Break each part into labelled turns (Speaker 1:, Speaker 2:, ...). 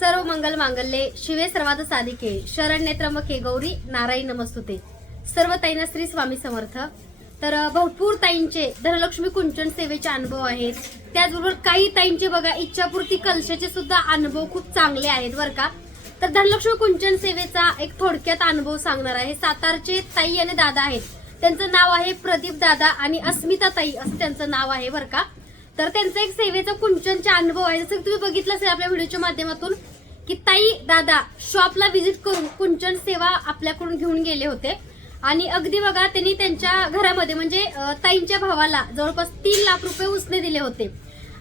Speaker 1: सर्व मंगल मांगल्ये शिवे सर्वात साधिके शरण त्र्यंबके गौरी नारायणी नमस्तुते. सर्व ताईंना श्री स्वामी समर्थ. तर भरपूर ताईंचे धनलक्ष्मी कुंचन सेवेचे अनुभव आहेत. त्याचबरोबर काही ताईंचे बघा इच्छापूर्ती कलशाचे सुद्धा अनुभव खूप चांगले आहेत बरं का. तर धनलक्ष्मी कुंचन सेवेचा एक थोडक्यात अनुभव सांगणार आहे. सातारचे ताई आणि दादा आहेत. त्यांचं नाव आहे प्रदीप दादा आणि अस्मिता ताई असं त्यांचं नाव आहे बरं का. तर त्यांचा एक सेवेचा कुंचनचा अनुभव आहे. जसं तुम्ही बघितलं असेल आपल्या व्हिडिओच्या माध्यमातून की ताई दादा शॉपला व्हिजिट करून कुंचन सेवा आपल्याकडून घेऊन गेले होते. आणि अगदी बघा त्यांनी त्यांच्या घरामध्ये म्हणजे ताईंच्या भावाला जवळपास तीन लाख रुपये उसने दिले होते.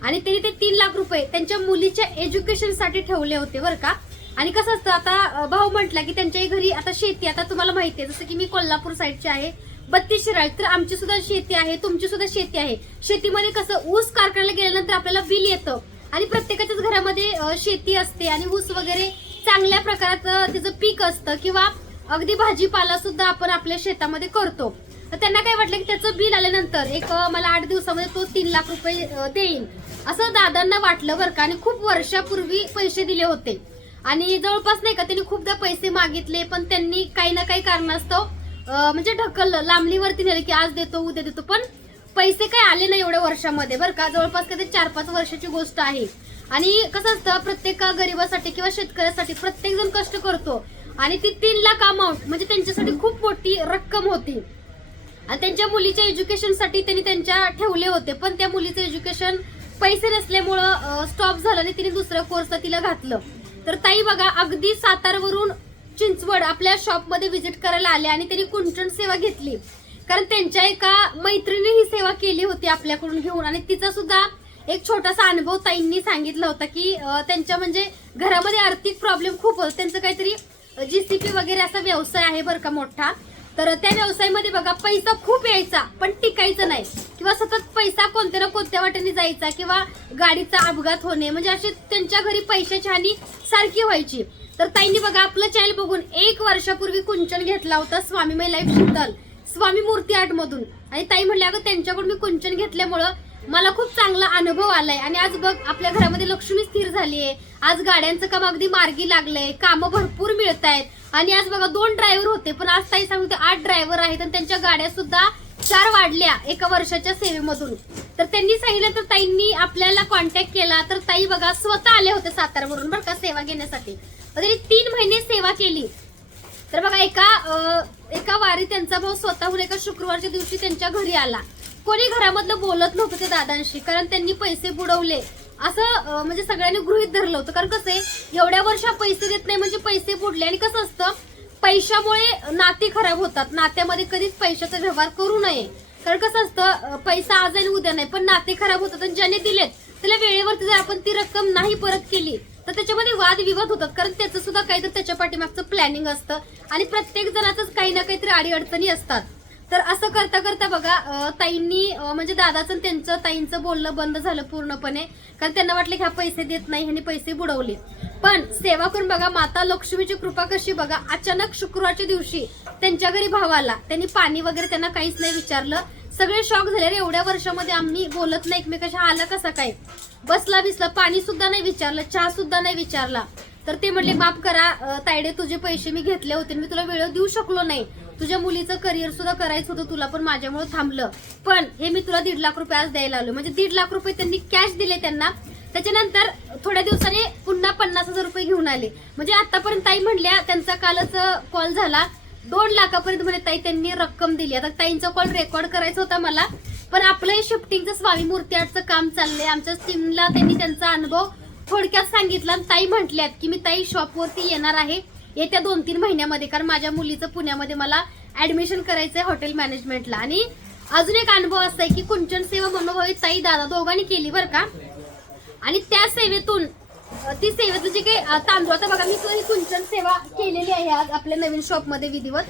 Speaker 1: आणि त्यांनी ते तीन लाख रुपये त्यांच्या मुलीच्या एज्युकेशनसाठी ठेवले होते बरं का? आणि कसं असतं आता भाऊ म्हटला की त्यांच्याही घरी आता शेती आता तुम्हाला माहिती आहे जसं की मी कोल्हापूर साईडची आहे. बत्तीस शिराळ. तर आमची सुद्धा शेती आहे तुमची सुद्धा शेती आहे. शेतीमध्ये कसं ऊस कारखान्याला गेल्यानंतर आपल्याला बिल येतं. आणि प्रत्येकाच्याच घरामध्ये शेती असते आणि ऊस वगैरे चांगल्या प्रकारात त्याचं पीक असतं किंवा अगदी भाजीपाला सुद्धा आपण आपल्या शेतामध्ये करतो. तर त्यांना काय वाटलं की त्याचं बिल आल्यानंतर एक मला आठ दिवसामध्ये तो तीन लाख रुपये देईल देईन. असं दादांना वाटलं बरं का. आणि खूप वर्षापूर्वी पैसे दिले होते. आणि जवळपास नाही का त्यांनी खूपदा पैसे मागितले पण त्यांनी काही ना काही कारणास्तव म्हणजे ढकललं. लांबलीवरती नेलं की आज देतो उद्या देतो. पण पैसे काही आले नाही एवढ्या वर्षामध्ये बरं का? जवळपास कधी चार पाच वर्षाची गोष्ट आहे. आणि कसं असतं प्रत्येक गरीबासाठी किंवा शेतकऱ्यासाठी प्रत्येक जण कष्ट करतो. आणि ती तीन लाख अमाऊंट म्हणजे त्यांच्यासाठी खूप मोठी रक्कम होती. आणि त्यांच्या मुलीच्या एज्युकेशनसाठी त्यांनी त्यांच्या ठेवले होते पण त्या मुलीचं एज्युकेशन पैसे नसल्यामुळं स्टॉप झालं आणि तिने दुसऱ्या कोर्सला तिला घातलं. तर ताई बघा अगदी सातारवरून चिंचवड आपल्या शॉपमध्ये व्हिजिट करायला आले आणि त्यांनी कुंचन सेवा घेतली. कारण त्यांच्या एका मैत्रिणी ही सेवा केली होती आपल्याकडून घेऊन. आणि तिचा सुद्धा एक छोटासा अनुभव ताईंनी सांगितला होता की त्यांच्या म्हणजे घरामध्ये आर्थिक प्रॉब्लेम खूप होत. त्यांचं काहीतरी जीसीपी वगैरे असा व्यवसाय आहे बरं का मोठा. तर त्या व्यवसायामध्ये बघा पैसा खूप यायचा पण टिकायचं नाही. किंवा सतत पैसा कोणत्या ना कोणत्या वाटेने जायचा किंवा गाडीचा अपघात होणे म्हणजे असे त्यांच्या घरी पैशाची हानी सारखी व्हायची. तर ताईंनी बघा आपलं चॅनल बघून एक वर्षापूर्वी कुंचन घेतला होता स्वामीमय लाईफ शीतल स्वामी मूर्ती आर्ट मधून. आणि ताई म्हणल्या अगं त्यांच्याकडून मी कुंचन घेतल्यामुळं मला खूप चांगला अनुभव आलाय. आणि आज बघ आपल्या घरामध्ये लक्ष्मी स्थिर झाली आहे आज गाड्यांचं काम अगदी मार्गी लागलंय. कामं भरपूर मिळत आहेत आणि आज बघा दोन ड्रायव्हर होते पण आज ताई सांगते आठ ड्रायव्हर आहेत आणि त्यांच्या गाड्या सुद्धा चार वाढल्या एका वर्षाच्या सेवेमधून. तर त्यांनी सांगितलं तर ताईंनी आपल्याला कॉन्टॅक्ट केला. तर ताई बघा स्वतः आले होते सातारावरून बरं का सेवा घेण्यासाठी. म्हणजे त्यांनी तीन महिने सेवा केली. तर बघा एका एका वारी त्यांचा भाऊ स्वतःहून एका शुक्रवारच्या दिवशी त्यांच्या घरी आला. कोणी घरामधलं बोलत नव्हतं ते दादांशी कारण त्यांनी पैसे बुडवले. असं म्हणजे सगळ्यांनी गृहित धरलं होतं. कारण कसं आहे एवढ्या वर्षा पैसे देत नाही म्हणजे पैसे बुडले. आणि कसं असतं पैशामुळे नाते खराब होतात. नात्यामध्ये कधीच पैशाचा व्यवहार करू नये. कारण कसं असतं पैसा आज आणि उद्या नाही. पण नाते खराब होतात आणि ज्याने दिलेत त्याला वेळेवरती जर आपण ती रक्कम नाही परत केली तर त्याच्यामध्ये वादविवाद होतात. कारण त्याचं सुद्धा काहीतरी त्याच्या पाठीमागचं प्लॅनिंग असतं. आणि प्रत्येक जणाचंच काही ना काहीतरी अडीअडचणी असतात. तर असं करता करता बघा ताईंनी म्हणजे दादाचं त्यांचं ताईंचं बोलणं बंद झालं पूर्णपणे. कारण त्यांना वाटलं की हा पैसे देत नाही ह्यांनी पैसे बुडवले पण सेवा करून बघा माता लक्ष्मीची कृपा कशी बघा अचानक शुक्रवारच्या दिवशी त्यांच्या घरी भावाला त्यांनी पाणी वगैरे त्यांना काहीच नाही विचारलं. सगळे शॉक झाले. रे एवढ्या वर्षामध्ये आम्ही बोलत नाही एकमेकाशी आला कसा काय? बसला बिसला पाणी सुद्धा नाही विचारलं चहा सुद्धा नाही विचारला. तर ते म्हणले माफ करा तायडे तुझे पैसे मी घेतले होते मी तुला वेळ देऊ शकलो नाही. तुझ्या मुलीचं करिअर सुद्धा करायचं होतं तुला पण माझ्यामुळे थांबलं. पण हे मी तुला दीड लाख रुपये आज द्यायला आलो. म्हणजे दीड लाख रुपये त्यांनी कॅश दिले त्यांना. त्याच्यानंतर थोड्या दिवसांनी पुन्हा पन्नास हजार रुपये घेऊन आले. म्हणजे आतापर्यंत ताई म्हणल्या त्यांचा कालच कॉल झाला. दोन लाखापर्यंत म्हणे ताई त्यांनी रक्कम दिली. आता ताईंचा कॉल रेकॉर्ड करायचा होता मला. पण आपलं हे शिफ्टिंगचं स्वामी मूर्ती आर्टचं काम चाललंय. आमच्या टीमला त्यांनी त्यांचा अनुभव थोडक्यात सांगितला आणि ताई म्हटल्यात की मी ताई शॉपवरती येणार आहे येत्या दोन तीन महिन्यामध्ये. कारण माझ्या मुलीचं पुण्यामध्ये मला ऍडमिशन करायचंय हॉटेल मॅनेजमेंटला आणि अजून एक अनुभव असा आहे की कुंचन सेवा मनोभावी ताई दादा दोघांनी केली बरं का? आणि त्या सेवेतून ती सेवेतून जे काही तांदूळ आता बघा मी कुंचन सेवा केलेली आहे आज आपल्या नवीन शॉपमध्ये विधिवत.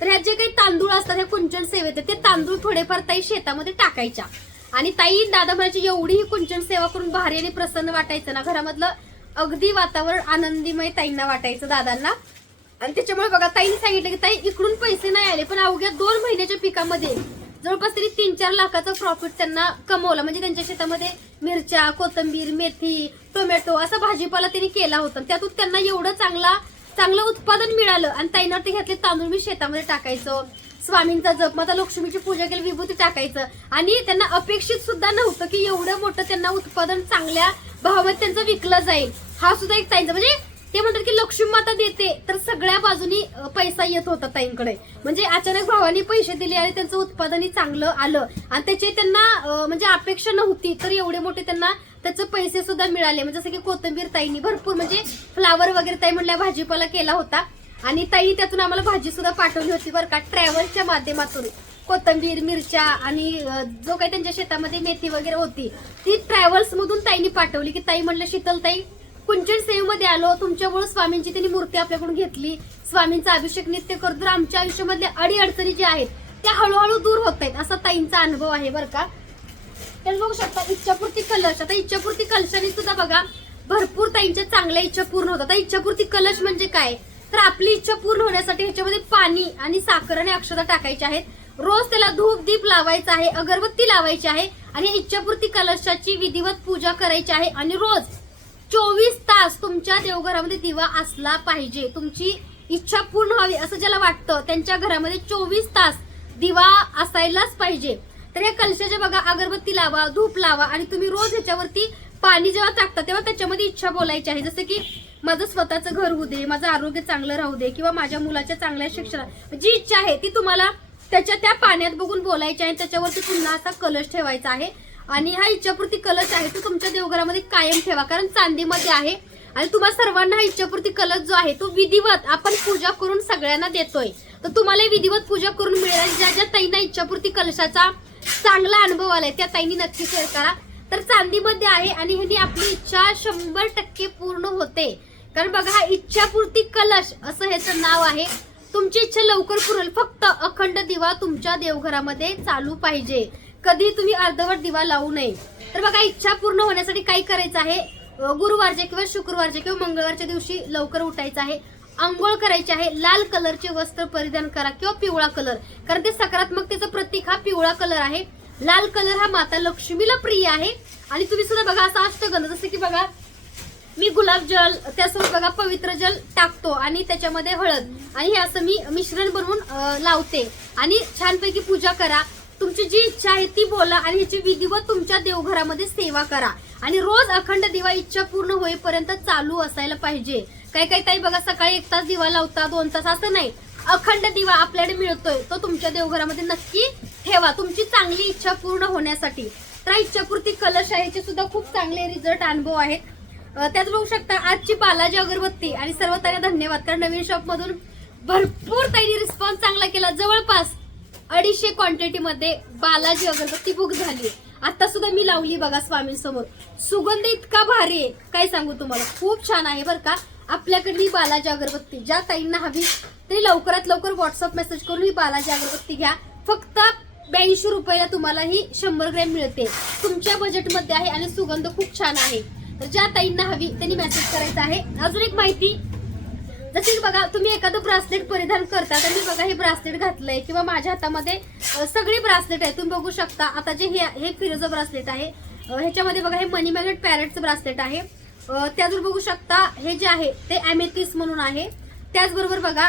Speaker 1: तर ह्यात जे काही तांदूळ असतात हे कुंचन सेवेत ते तांदूळ थोडेफार ताई शेतामध्ये टाकायच्या. आणि ताई दादा म्हणायची एवढी ही कुंचन सेवा करून भारी आणि प्रसन्न वाटायचं ना. घरामधलं अगदी वातावरण आनंदीमय ताईंना वाटायचं दादांना. आणि त्याच्यामुळे बघा ताईने सांगितलं की ताई इकडून पैसे नाही आले पण अवघ्या दोन महिन्याच्या पिकामध्ये जवळपास तरी तीन चार लाखाचा प्रॉफिट त्यांना कमवला. म्हणजे त्यांच्या शेतामध्ये मिरच्या कोथंबीर मेथी टोमॅटो असा भाजीपाला त्यांनी केला होता. त्यातून त्यांना एवढं चांगला चांगलं उत्पादन मिळालं आणि ताईंना ते घेतले तांदूळ मी शेतामध्ये टाकायचं. स्वामींचा जप माता लक्ष्मीची पूजा केली विभूती टाकायचं. आणि त्यांना अपेक्षित सुद्धा नव्हतं की एवढं मोठं त्यांना उत्पादन चांगल्या भावात त्यांचं विकलं जाईल. हा सुद्धा एक ताईंचा म्हणजे ते म्हणतात की लक्ष्मी माता देते तर सगळ्या बाजूनी पैसा येत होता ताईंकडे. म्हणजे अचानक भावानी पैसे दिले आणि त्यांचं उत्पादनही चांगलं आलं. आणि त्याचे त्यांना म्हणजे अपेक्षा नव्हती तर एवढे मोठे त्यांना त्याचे पैसे सुद्धा मिळाले. म्हणजे जसं की कोथंबीर ताईंनी भरपूर म्हणजे फ्लावर वगैरे ताई म्हणल्या भाजीपाला केला होता. आणि ताई त्यातून आम्हाला भाजी सुद्धा पाठवली होती बरं का ट्रॅव्हलच्या माध्यमातून. कोथंबीर मिरच्या आणि जो काही त्यांच्या शेतामध्ये मेथी वगैरे होती ती ट्रॅव्हल्स मधून ताईंनी पाठवली. की ताई म्हणलं शीतल ताई कुंचन सेवेमध्ये आलो तुमच्यामुळे स्वामींची त्यांनी मूर्ती आपल्याकडून घेतली. स्वामींचा अभिषेक नित्य करतो तर आमच्या आयुष्यामधल्या अडी अडचणी ज्या आहेत त्या हळूहळू दूर होत आहेत असा ताईंचा अनुभव आहे बरं का. तर बघू शकता इच्छापूर्ती कलश. आता इच्छापूर्ती कलशाने सुद्धा बघा भरपूर ताईंच्या चांगल्या इच्छा पूर्ण होतात. आता इच्छापूर्ती कलश म्हणजे काय? तर आपली इच्छा पूर्ण होण्यासाठी ह्याच्यामध्ये पाणी आणि साखर आणि अक्षता टाकायच्या आहेत. रोज त्याला धूप दीप लावायचा आहे अगरबत्ती लावायची आहे आणि इच्छापूर्ती कलशाची विधिवत पूजा करायची आहे. आणि रोज चोवीस तास तुमच्या देवघरामध्ये दिवा असला पाहिजे. तुमची इच्छा पूर्ण व्हावी असं ज्याला वाटतं त्यांच्या घरामध्ये चोवीस तास दिवा असायलाच पाहिजे. तर या कलशाच्या बघा अगरबत्ती लावा धूप लावा आणि तुम्ही रोज ह्याच्यावरती पाणी जेव्हा टाकता तेव्हा त्याच्यामध्ये इच्छा बोलायची आहे. जसं की माझं स्वतःचं घर होऊ दे माझं आरोग्य चांगलं राहू दे किंवा माझ्या मुलाच्या चांगल्या शिक्षणात. जी इच्छा आहे ती तुम्हाला त्याच्या त्या पाण्यात बघून बोलायची आहे त्याच्यावरती पुन्हा असा कलश ठेवायचा आहे. आणि हा इच्छापूर्ती कलश आहे तो तुमच्या देवघरामध्ये कायम ठेवा कारण चांदीमध्ये आहे. आणि तुम्हा सर्वांना हा इच्छापूर्ती कलश जो आहे तो विधिवत आपण पूजा करून सगळ्यांना देतोय. तर तुम्हाला विधिवत पूजा करून मिळेल ज्या ज्या ताईंना इच्छापूर्ती कलशाचा चांगला अनुभव आलाय त्या ताईंनी नक्की शेअर करा. तर चांदीमध्ये आहे आणि ह्यांनी आपली इच्छा शंभर टक्के पूर्ण होते. कारण बघा हा इच्छापूर्ती कलश असं ह्याचं नाव आहे. तुमची इच्छा लवकर पुरेल फक्त अखंड दिवा तुमच्या देवघरामध्ये चालू पाहिजे. कधी तुम्ही अर्धवट दिवा लावू नये. तर बघा इच्छा पूर्ण होण्यासाठी काय करायचं आहे? गुरुवारच्या किंवा शुक्रवारच्या किंवा मंगळवारच्या दिवशी लवकर उठायचं आहे. आंघोळ करायची आहे. लाल कलरचे वस्त्र परिधान करा किंवा पिवळा कलर. कारण ते सकारात्मकतेचं प्रतीक हा पिवळा कलर आहे. लाल कलर हा माता लक्ष्मीला प्रिय आहे. आणि तुम्ही सुद्धा बघा असा अष्टगंध जसं की बघा मी गुलाबजल त्यासोबत बघा पवित्र जल टाकतो आणि त्याच्यामध्ये हळद. आणि हे असं मी मिश्रण बनवून लावते. आणि छानपैकी पूजा करा. तुमची जी इच्छा आहे ती बोला आणि ह्याची विधिवत तुमच्या देवघरामध्ये सेवा करा. आणि रोज अखंड दिवा इच्छा पूर्ण होईपर्यंत चालू असायला पाहिजे. काही काही ताई बघा सकाळी एक तास दिवा लावता दोन तास असं नाही. अखंड दिवा आपल्याकडे मिळतोय तो तुमच्या देवघरामध्ये नक्की ठेवा. तुमची चांगली इच्छा पूर्ण होण्यासाठी. तर इच्छापूर्ती कलश आहे सुद्धा खूप चांगले रिझल्ट अनुभव आहेत. त्यात बघू शकता आजची बालाजी अगरबत्ती आणि सर्व ताईला धन्यवाद. कारण नवीन शॉप मधून भरपूर ताईने रिस्पॉन्स चांगला केला. जवळपास अडीचशे क्वांटिटी मध्ये बालाजी अगरबत्ती बुक झाली. आता सुद्धा मी लावली बघा स्वामींसमोर. सुगंध इतका भारी आहे. काय सांगू तुम्हाला? खूप छान आहे बरं का. आपल्याकडली बालाजी अगरबत्ती ज्या ताईंना हवी तरी लवकरात लवकर व्हॉट्सअप मेसेज करून ही बालाजी अगरबत्ती घ्या. फक्त ब्याऐंशी रुपयाला तुम्हाला ही शंभर ग्रॅम मिळते. तुमच्या बजेटमध्ये आहे आणि सुगंध खूप छान आहे. तर ज्या ताईंना हवी त्यांनी मेसेज करायचा आहे. अजून एक माहिती जसे की बघा तुम्ही एखादं ब्रासलेट परिधान करता तर मी बघा हे ब्रासलेट घातलंय किंवा माझ्या हातामध्ये सगळी सगळे ब्रासलेट आहे. तुम्ही बघू शकता आता जे हे हे फिरोज ब्रासलेट आहे ह्याच्यामध्ये बघा हे मनी मॅग्नेट पॅरेटचं ब्रासलेट आहे. त्याचबरोबर बघू शकता हे जे आहे ते अमेथिस म्हणून आहे. त्याचबरोबर बघा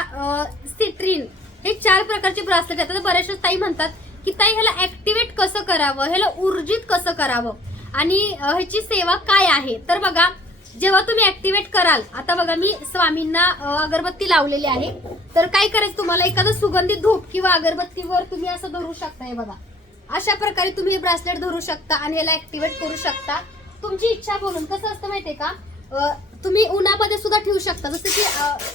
Speaker 1: सिट्रीन हे चार प्रकारचे ब्रासलेट आहेत. आता बऱ्याचशा ताई म्हणतात की ताई ह्याला ऍक्टिवेट कसं करावं? ह्याला ऊर्जित कसं करावं? आणि ह्याची सेवा काय आहे? तर बघा जेव्हा तुम्ही ऍक्टिवेट कराल आता बघा मी स्वामींना अगरबत्ती लावलेली आहे. तर काय करायचं तुम्हाला? एखादं सुगंधित धूप किंवा अगरबत्तीवर तुम्ही असं धरू शकता हे बघा. अशा प्रकारे तुम्ही ब्रासलेट धरू शकता आणि याला ऍक्टिवेट करू शकता. तुमची इच्छा बोलून कसं असतं माहितीये का? तुम्ही उन्हामध्ये सुद्धा ठेवू शकता. जसं की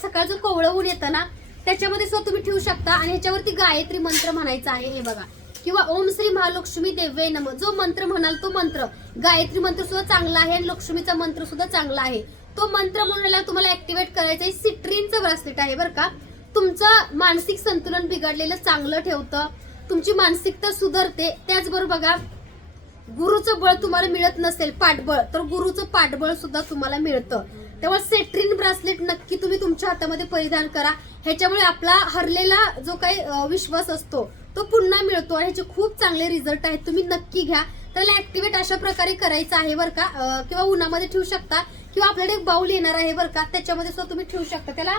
Speaker 1: सकाळचं कोवळं ऊन येतं ना त्याच्यामध्ये सुद्धा तुम्ही ठेवू शकता. आणि ह्याच्यावरती गायत्री मंत्र म्हणायचा आहे हे बघा. किंवा ओम श्री महालक्ष्मी देव्ये नम. जो मंत्र म्हणाल तो मंत्र. गायत्री मंत्र सुद्धा चांगला आहे आणि लक्ष्मीचा मंत्र सुद्धा चांगला आहे. तो मंत्र म्हणून तुम्हाला ऍक्टिव्हेट करायचं आहे. सिट्रीनचं ब्रासलेट आहे बरं का. तुमचं मानसिक संतुलन बिघडलेलं चांगलं ठेवतं. तुमची मानसिकता सुधारते. त्याचबरोबर बघा गुरुचं बळ तुम्हाला मिळत नसेल पाठबळ तर गुरुचं पाठबळ सुद्धा तुम्हाला मिळतं. त्यामुळे सेट्रीन ब्रासलेट नक्की तुम्ही तुमच्या हातामध्ये परिधान करा. ह्याच्यामुळे आपला हरलेला जो काही विश्वास असतो तो पुन्हा मिळतो आणि ह्याचे खूप चांगले रिझल्ट आहेत. तुम्ही नक्की घ्या. त्याला ऍक्टिवेट अशा प्रकारे करायचं आहे बरं का? किंवा उन्हामध्ये ठेवू शकता. किंवा आपल्याकडे एक बाउल येणार आहे बरं का? त्याच्यामध्ये सुद्धा तुम्ही ठेवू शकता. त्याला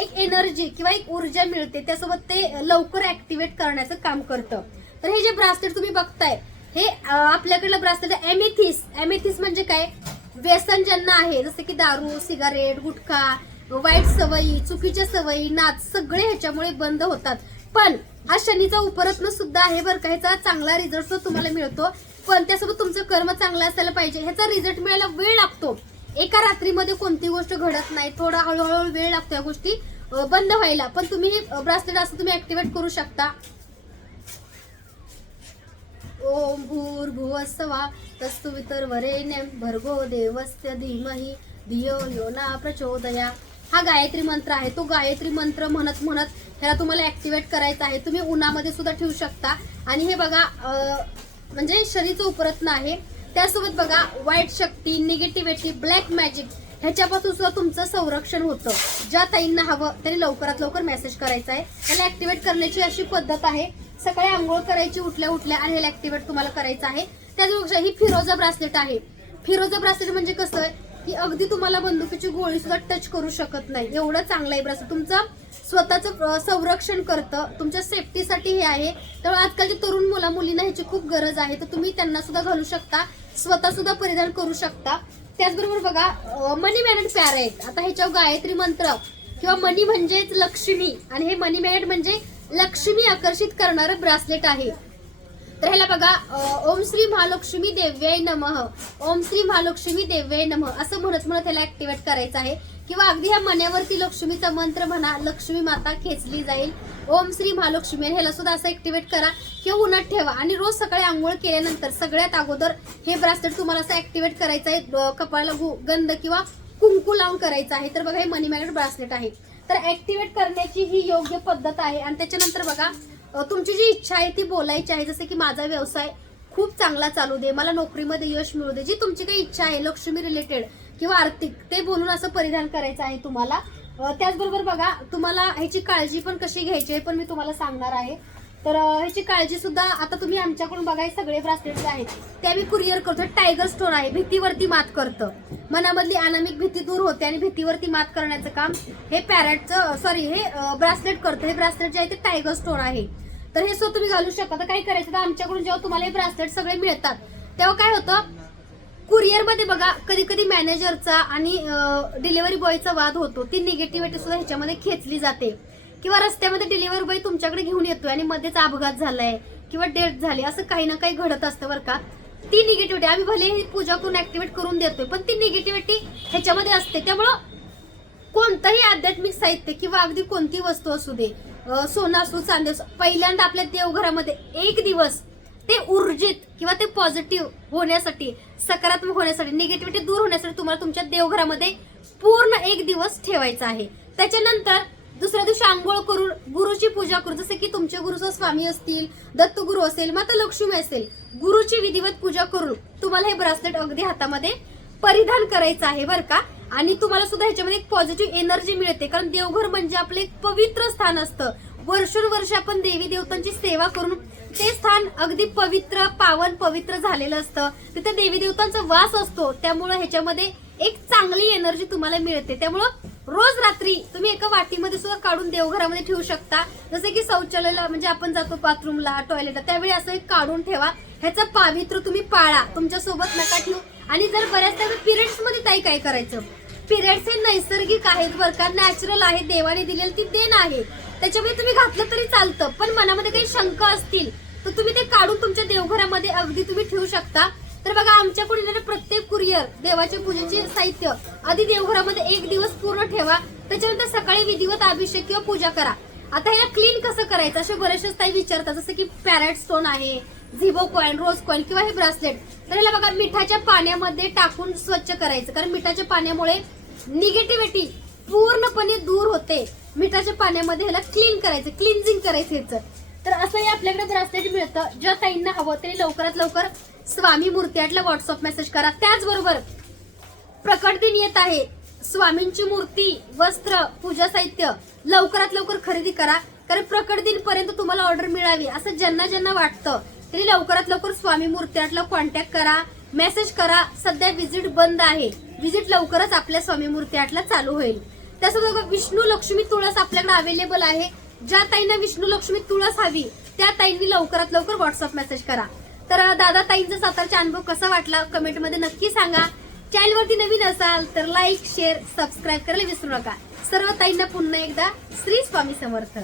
Speaker 1: एक एनर्जी किंवा एक ऊर्जा मिळते. त्यासोबत ते लवकर ऍक्टिवेट करण्याचं काम करतं. तर हे जे ब्रासलेट तुम्ही बघताय हे आपल्याकडलं ब्रासलेट एमेथिस एमेथिस म्हणजे काय? व्यसन ज्यांना आहे जसं की दारू सिगारेट गुटखा वाईट सवयी चुकीच्या सवयी नाच सगळे ह्याच्यामुळे बंद होतात. पण हा शनीचा उपरत्न सुद्धा आहे बरं का. ह्याचा चांगला रिझल्ट तुम्हाला मिळतो. पण त्यासोबत तुमचं कर्म चांगलं असायला पाहिजे. ह्याचा रिझल्ट मिळायला वेळ लागतो. एका रात्रीमध्ये कोणती गोष्ट घडत नाही. थोडा हळूहळू वेळ लागतो या गोष्टी बंद व्हायला. पण तुम्ही ब्रासलेट असं तुम्ही ऍक्टिवेट करू शकता. ओम भूर्भुवस्सवा तस्तु वितर्वरेण्यं भर्गो देवस्य धीमही धियो यो प्रचोदया हा गायत्री मंत्र आहे. तो गायत्री मंत्र म्हणत म्हणत ह्याला तुम्हाला ऍक्टिवेट करायचा आहे. तुम्ही उन्हामध्ये सुद्धा ठेवू शकता. आणि हे बघा म्हणजे शरीरचं उपरत्न आहे. त्यासोबत बघा वाईट शक्ती निगेटिव्हिटी ब्लॅक मॅजिक ह्याच्यापासून सुद्धा तुमचं संरक्षण होतं. ज्या ताईंना हवं त्यांनी लवकरात लवकर मेसेज करायचा आहे. त्याला ऍक्टिवेट करण्याची अशी पद्धत आहे. सकाळी आंघोळ करायची उठल्या उठल्या आणि ह्याला ऍक्टिवेट तुम्हाला करायचं आहे. त्याचपेक्षा ही फिरोजा ब्रासलेट आहे. फिरोजा ब्रासलेट म्हणजे कसं आहे? की अगदी तुम्हाला बंदुकीची गोळी सुद्धा टच करू शकत नाही. एवढं चांगलं आहे ब्रासलेट तुमचं स्वतःचं संरक्षण करतं. तुमच्या सेफ्टीसाठी हे आहे. त्यामुळे आजकालच्या तरुण मुला मुलींना ह्याची खूप गरज आहे. तर तुम्ही त्यांना सुद्धा घालू शकता. स्वतः सुद्धा परिधान करू शकता. त्याचबरोबर बघा मनी मॅनेट प्यार आहेत. आता ह्याच्यावर गायत्री मंत्र किंवा मनी म्हणजेच लक्ष्मी. आणि हे मनी मॅनेट म्हणजे लक्ष्मी आकर्षित करणारं ब्रासलेट आहे. तर ह्याला बघा ओम श्री महालक्ष्मी देव्याय नमः. ओम श्री महालक्ष्मी देव्याय नमः. असं म्हणत म्हणत ह्याला ऍक्टिवेट करायचं आहे. किंवा अगदी ह्या मण्यावरती लक्ष्मीचा मंत्र म्हणा लक्ष्मी माता खेचली जाईल. ओम श्री महालक्ष्मी. आणि ह्याला सुद्धा असं ऍक्टिवेट करा. किंवा उन्हात ठेवा. आणि रोज सकाळी आंघोळ केल्यानंतर सगळ्यात अगोदर हे ब्रासलेट तुम्हाला असं ऍक्टिवेट करायचं आहे. कपाळाला गु- गंध किंवा कुंकू लावून करायचं आहे. तर बघा हे मनी मॅग्नेट ब्रासलेट आहे. तर ऍक्टिवेट करण्याची ही योग्य पद्धत आहे. आणि त्याच्यानंतर बघा तुमची जी इच्छा आहे ती बोलायची आहे जसं की माझा व्यवसाय खूप चांगला चालू दे मला नोकरीमध्ये यश मिळू दे जी तुमची काही इच्छा आहे लक्ष्मी रिलेटेड किंवा आर्थिक ते बोलून असं परिधान करायचं आहे तुम्हाला. त्याचबरोबर बघा तुम्हाला ह्याची काळजी पण कशी घ्यायची आहे पण मी तुम्हाला सांगणार आहे. तर ह्याची काळजी सुद्धा आता तुम्ही आमच्याकडून बघा हे सगळे ब्रासलेट्स आहेत. ते आम्ही कुरिअर करतो टायगर स्टोन आहे. भीतीवरती मात करतं. मनामधली अनामिक भीती दूर होते आणि भीतीवरती मात करण्याचं काम हे पॅरेटचं सॉरी हे ब्रासलेट करतं. हे ब्रासलेट जे आहे ते टायगर स्टोन आहे. तर हे सुद्धा तुम्ही घालू शकता. तर काय करायचं? तर आमच्याकडून जेव्हा तुम्हाला हे ब्रासलेट सगळे मिळतात तेव्हा काय होतं? कुरिअरमध्ये बघा कधी कधी मॅनेजरचा आणि डिलिव्हरी बॉयचा वाद होतो. ती निगेटिव्हिटी सुद्धा ह्याच्यामध्ये खेचली जाते. किंवा रस्त्यामध्ये डिलिव्हरी बॉय तुमच्याकडे घेऊन येतोय आणि मध्येच अपघात झालाय किंवा डेथ झाली असं काही ना काही घडत असतं बरं का. ती निगेटिव्हिटी आम्ही भले ही पूजा करून ऍक्टिव्हेट करून देतोय पण ती निगेटिव्हिटी ह्याच्यामध्ये असते. त्यामुळं कोणतंही आध्यात्मिक साहित्य किंवा अगदी कोणती वस्तू असू दे सोनं असू चांदी असू पहिल्यांदा आपल्या देवघरामध्ये एक दिवस ते ऊर्जित किंवा ते पॉझिटिव्ह होण्यासाठी सकारात्मक होण्यासाठी निगेटिव्हिटी दूर होण्यासाठी तुम्हाला तुमच्या देवघरामध्ये पूर्ण एक दिवस ठेवायचा आहे. त्याच्यानंतर दुसऱ्या दिवशी आंघोळ करून गुरुची पूजा करू जसे की तुमचे गुरुचा स्वामी असतील दत्तगुरु असेल माता लक्ष्मी असेल गुरुची विधिवत पूजा करून तुम्हाला हे ब्रासलेट अगदी हातामध्ये परिधान करायचं आहे बरं का? आणि तुम्हाला सुद्धा ह्याच्यामध्ये एक पॉझिटिव्ह एनर्जी मिळते. कारण देवघर म्हणजे आपलं एक पवित्र स्थान असतं. वर्षानुवर्ष आपण देवी देवतांची सेवा करून ते स्थान अगदी पवित्र पावन पवित्र झालेलं असतं. तिथे देवी देवतांचा वास असतो. त्यामुळं ह्याच्यामध्ये एक चांगली एनर्जी तुम्हाला मिळते. त्यामुळं रोज रात्री तुम्ही एका वाटीमध्ये सुद्धा काढून देवघरामध्ये ठेवू शकता. जसे की शौचालयाला म्हणजे आपण जातो बाथरूमला टॉयलेटला त्यावेळी असं एक काढून ठेवा. ह्याचं पावित्र्य तुम्ही पाळा. तुमच्यासोबत नका ठेवू. आणि जर बऱ्याचदा पिरियड्समध्ये ताई काय करायचं? पिरियड्स हे नैसर्गिक आहेत बरं का. नॅचरल आहे. देवाने दिलेली ती देण आहे. त्याच्यामुळे तुम्ही घातलं तरी चालतं. पण मनामध्ये काही शंका असतील तर तुम्ही ते काढून तुमच्या देवघरामध्ये अगदी तुम्ही ठेवू शकता. तर बघा आमच्याकडून येणारे प्रत्येक कुरिअर देवाच्या पूजेचे साहित्य आधी देवघरामध्ये एक दिवस पूर्ण ठेवा त्याच्यानंतर सकाळी विधिवत अभिषेक किंवा पूजा करा. आता ह्याला क्लीन कसं करायचं? असे बरेचसे ताई विचारतात जसं की पॅरेट स्टोन आहे झिबो कॉइन रोज कॉइन किंवा हे ब्रासलेट तर ह्याला बघा मिठाच्या पाण्यामध्ये टाकून स्वच्छ करायचं. कारण मिठाच्या पाण्यामुळे निगेटिव्हिटी पूर्णपणे दूर होते. मिठाच्या पाण्यामध्ये ह्याला क्लीन करायचं क्लिन्झिंग करायचं ह्याचं. तर असं हे आपल्याकडे ब्रासलेट मिळतं. ज्या ताईंना हवं तरी लवकरात लवकर स्वामी मूर्तीआटला व्हॉट्सअप मेसेज करा. त्याचबरोबर प्रकट दिन येत आहे. स्वामींची मूर्ती वस्त्र पूजा साहित्य लवकरात लवकर खरेदी करा. कारण प्रकट दिन पर्यंत तुम्हाला ऑर्डर मिळावी असं ज्यांना ज्यांना वाटतं तरी लवकरात लवकर स्वामी मूर्तीआटला कॉन्टॅक्ट करा मेसेज करा. सध्या व्हिजिट बंद आहे. व्हिजिट लवकरच आपल्या स्वामी मूर्तीआटला चालू होईल. त्यासोबत विष्णू लक्ष्मी तुळस आपल्याकडे अवेलेबल आहे. ज्या ताईंना विष्णू लक्ष्मी तुळस हवी त्या ताईंनी लवकरात लवकर व्हॉट्सअप मेसेज करा. तर दादा ताईंचं सातारचा अनुभव कसा वाटला? कमेंटमध्ये नक्की सांगा. चॅनलवरती नवीन असाल तर लाईक शेअर सबस्क्राईब करायला विसरू नका. सर्व ताईंना पुन्हा एकदा श्री स्वामी समर्थ.